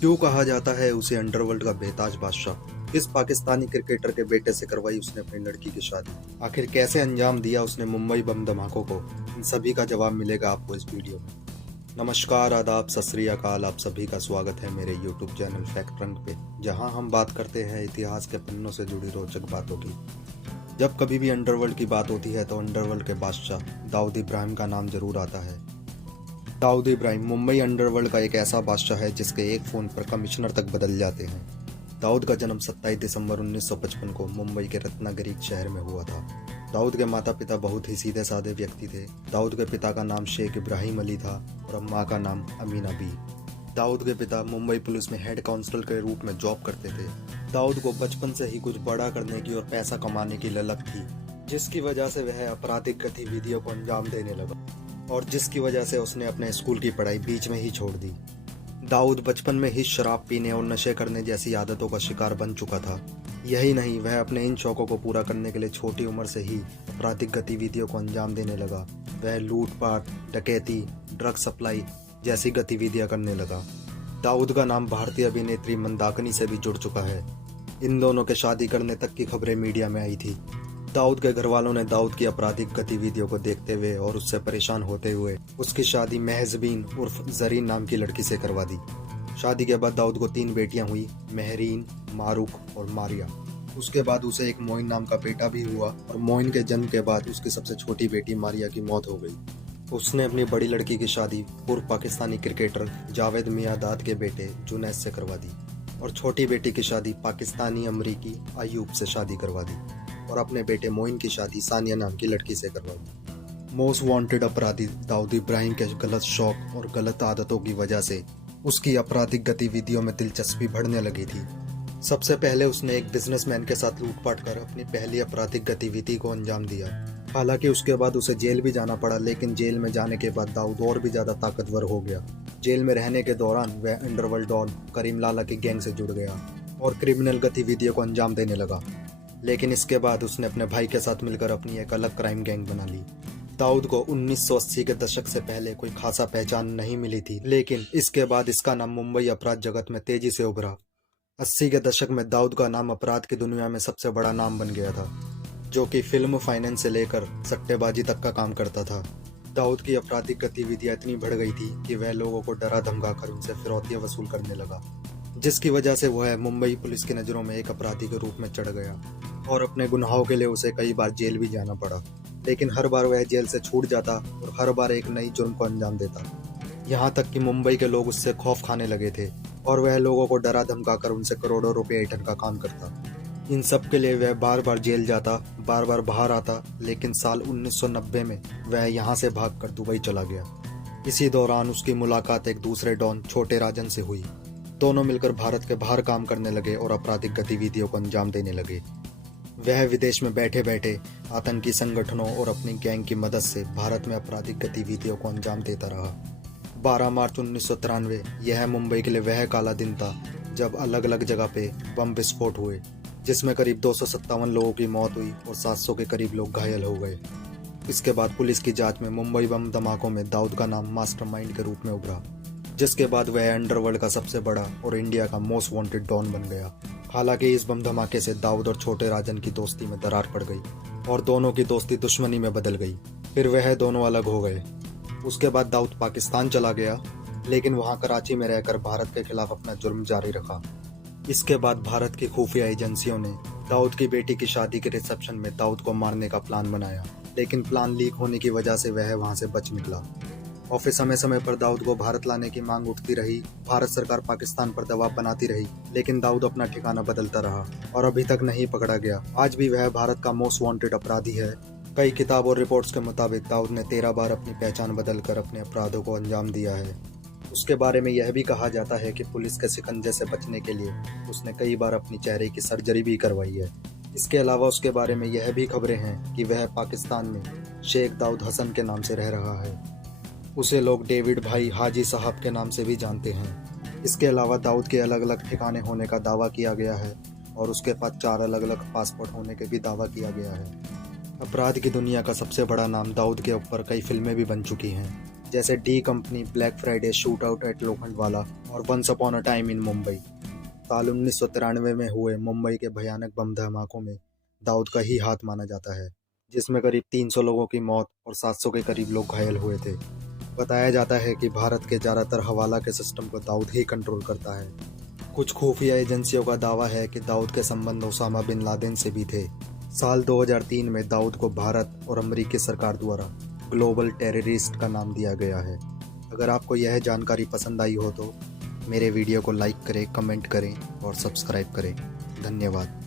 क्यों कहा जाता है उसे अंडरवर्ल्ड का बेताज बादशाह? किस पाकिस्तानी क्रिकेटर के बेटे से करवाई उसने अपनी लड़की की शादी? आखिर कैसे अंजाम दिया उसने मुंबई बम धमाकों को? इन सभी का जवाब मिलेगा आपको इस वीडियो में। नमस्कार, आदाब, सत श्री अकाल। आप सभी का स्वागत है मेरे यूट्यूब चैनल फैक्ट रंग पे, जहां हम बात करते हैं इतिहास के पन्नों से जुड़ी रोचक बातों की। जब कभी भी अंडरवर्ल्ड की बात होती है तो अंडरवर्ल्ड के बादशाह दाऊद इब्राहिम का नाम जरूर आता है। दाऊद इब्राहिम मुंबई अंडरवर्ल्ड का एक ऐसा बादशाह है जिसके एक फोन पर कमिश्नर तक बदल जाते हैं। दाऊद का जन्म 27 दिसंबर 1955 को मुंबई के रत्नागिरी शहर में हुआ था। दाऊद के माता पिता बहुत ही सीधे साधे व्यक्ति थे। दाऊद के पिता का नाम शेख इब्राहिम अली था और माँ का नाम अमीना बी। दाऊद के पिता मुंबई पुलिस में हेड कांस्टेबल के रूप में जॉब करते थे। दाऊद को बचपन से ही कुछ बड़ा करने की और पैसा कमाने की ललक थी, जिसकी वजह से वह आपराधिक गतिविधियों को अंजाम देने लगा और जिसकी वजह से उसने अपने स्कूल की पढ़ाई बीच में ही छोड़ दी। दाऊद बचपन में ही शराब पीने और नशे करने जैसी आदतों का शिकार बन चुका था। यही नहीं, वह अपने इन शौकों को पूरा करने के लिए छोटी उम्र से ही आपराधिक गतिविधियों को अंजाम देने लगा। वह लूटपाट, डकैती, ड्रग सप्लाई जैसी गतिविधियां करने लगा। दाऊद का नाम भारतीय अभिनेत्री मंदाकिनी से भी जुड़ चुका है। इन दोनों के शादी करने तक की खबरें मीडिया में आई थी। दाऊद के घर वालों ने दाऊद की आपराधिक गतिविधियों को देखते हुए और उससे परेशान होते हुए उसकी शादी महजबीन उर्फ जरीन नाम की लड़की से करवा दी। शादी के बाद दाऊद को 3 बेटियां हुई, महरीन, मारूक और मारिया। उसके बाद उसे एक मोइन नाम का बेटा भी हुआ और मोइन के जन्म के बाद उसकी सबसे छोटी बेटी मारिया की मौत हो गई। उसने अपनी बड़ी लड़की की शादी पूर्व पाकिस्तानी क्रिकेटर जावेद मियांदाद के बेटे जुनैद से करवा दी और छोटी बेटी की शादी पाकिस्तानी अमरीकी अयूब से शादी करवा दी और अपने बेटे मोइन की शादी सानिया नाम की लड़की से करवा दी। मोस्ट वांटेड अपराधी दाऊद इब्राहिम के गलत शौक और गलत आदतों की वजह से उसकी आपराधिक गतिविधियों में दिलचस्पी बढ़ने लगी थी। सबसे पहले उसने एक बिजनेसमैन के साथ लूटपाट कर अपनी पहली आपराधिक गतिविधि को अंजाम दिया। हालांकि उसके बाद उसे जेल भी जाना पड़ा, लेकिन जेल में जाने के बाद दाऊद और भी ज्यादा ताकतवर हो गया। जेल में रहने के दौरान वह अंडरवर्ल्ड डॉन करीम लाला की गैंग से जुड़ गया और क्रिमिनल गतिविधियों को अंजाम देने लगा। लेकिन इसके बाद उसने अपने भाई के साथ मिलकर अपनी एक अलग क्राइम गैंग बना ली। दाऊद को 1980 के दशक से पहले कोई खासा पहचान नहीं मिली थी, लेकिन इसके बाद इसका नाम मुंबई अपराध जगत में तेजी से उभरा। 80 के दशक में दाऊद का नाम अपराध की दुनिया में सबसे बड़ा नाम बन गया था, जो कि फिल्म, फाइनेंस से लेकर सट्टेबाजी तक का काम करता था। दाऊद की आपराधिक गतिविधियां इतनी बढ़ गई थी कि वह लोगों को डरा धमकाकर उनसे फिरौतियां वसूल करने लगा, जिसकी वजह से वह मुंबई पुलिस की नज़रों में एक अपराधी के रूप में चढ़ गया और अपने गुनाहों के लिए उसे कई बार जेल भी जाना पड़ा। लेकिन हर बार वह जेल से छूट जाता और हर बार एक नई जुर्म को अंजाम देता। यहाँ तक कि मुंबई के लोग उससे खौफ खाने लगे थे और वह लोगों को डरा धमकाकर उनसे करोड़ों रुपए ऐंठन का काम करता। इन सब के लिए वह बार बार जेल जाता, बार बार बाहर आता, लेकिन साल 1990 में वह यहाँ से भागकर दुबई चला गया। इसी दौरान उसकी मुलाकात एक दूसरे डॉन छोटे राजन से हुई। दोनों मिलकर भारत के बाहर काम करने लगे और आपराधिक गतिविधियों को अंजाम देने लगे। वह विदेश में बैठे बैठे आतंकी संगठनों और अपनी गैंग की मदद से भारत में आपराधिक गतिविधियों को अंजाम देता रहा। 12 मार्च 1993 यह मुंबई के लिए वह काला दिन था जब अलग अलग जगह पे बम विस्फोट हुए, जिसमें करीब 257 लोगों की मौत हुई और 700 के करीब लोग घायल हो गए। इसके बाद पुलिस की जांच में मुंबई बम धमाकों में दाऊद का नाम मास्टरमाइंड के रूप में उभरा, जिसके बाद वह अंडरवर्ल्ड का सबसे बड़ा और इंडिया का मोस्ट वांटेड डॉन बन गया। हालांकि इस बम धमाके से दाऊद और छोटे राजन की दोस्ती में दरार पड़ गई और दोनों की दोस्ती दुश्मनी में बदल गई। फिर वह दोनों अलग हो गए। उसके बाद दाऊद पाकिस्तान चला गया, लेकिन वहां कराची में रहकर भारत के खिलाफ अपना जुर्म जारी रखा। इसके बाद भारत की खुफिया एजेंसियों ने दाऊद की बेटी की शादी के रिसेप्शन में दाऊद को मारने का प्लान बनाया, लेकिन प्लान लीक होने की वजह से वह वहां से बच निकला और फिर समय समय पर दाऊद को भारत लाने की मांग उठती रही। भारत सरकार पाकिस्तान पर दबाव बनाती रही, लेकिन दाऊद अपना ठिकाना बदलता रहा और अभी तक नहीं पकड़ा गया। आज भी वह भारत का मोस्ट वांटेड अपराधी है। कई किताब और रिपोर्ट्स के मुताबिक दाऊद ने 13 बार अपनी पहचान बदलकर अपने अपराधों को अंजाम दिया है। उसके बारे में यह भी कहा जाता है कि पुलिस के शिकंजे से बचने के लिए उसने कई बार अपनी चेहरे की सर्जरी भी करवाई है। इसके अलावा उसके बारे में यह भी खबरें हैं कि वह पाकिस्तान में शेख दाऊद हसन के नाम से रह रहा है। उसे लोग डेविड भाई हाजी साहब के नाम से भी जानते हैं। इसके अलावा दाऊद के अलग अलग ठिकाने होने का दावा किया गया है और उसके पास 4 अलग अलग पासपोर्ट होने के भी दावा किया गया है। अपराध की दुनिया का सबसे बड़ा नाम दाऊद के ऊपर कई फिल्में भी बन चुकी हैं। जैसे D company, black Friday, shoot out at Lokhandwala और once upon a time in Mumbai. साल 1993 में हुए मुंबई के भयानक बम धमाकों में दाऊद का ही हाथ माना जाता है, जिसमें करीब 300 लोगों की मौत और 700 के करीब लोग घायल हुए थे। बताया जाता है कि भारत के ज़्यादातर हवाला के सिस्टम को दाऊद ही कंट्रोल करता है। कुछ खुफिया एजेंसियों का दावा है कि दाऊद के संबंध ओसामा बिन लादेन से भी थे। साल 2003 में दाऊद को भारत और अमेरिकी सरकार द्वारा ग्लोबल टेररिस्ट का नाम दिया गया है। अगर आपको यह जानकारी पसंद आई हो तो मेरे वीडियो को लाइक करें, कमेंट करें और सब्सक्राइब करें। धन्यवाद।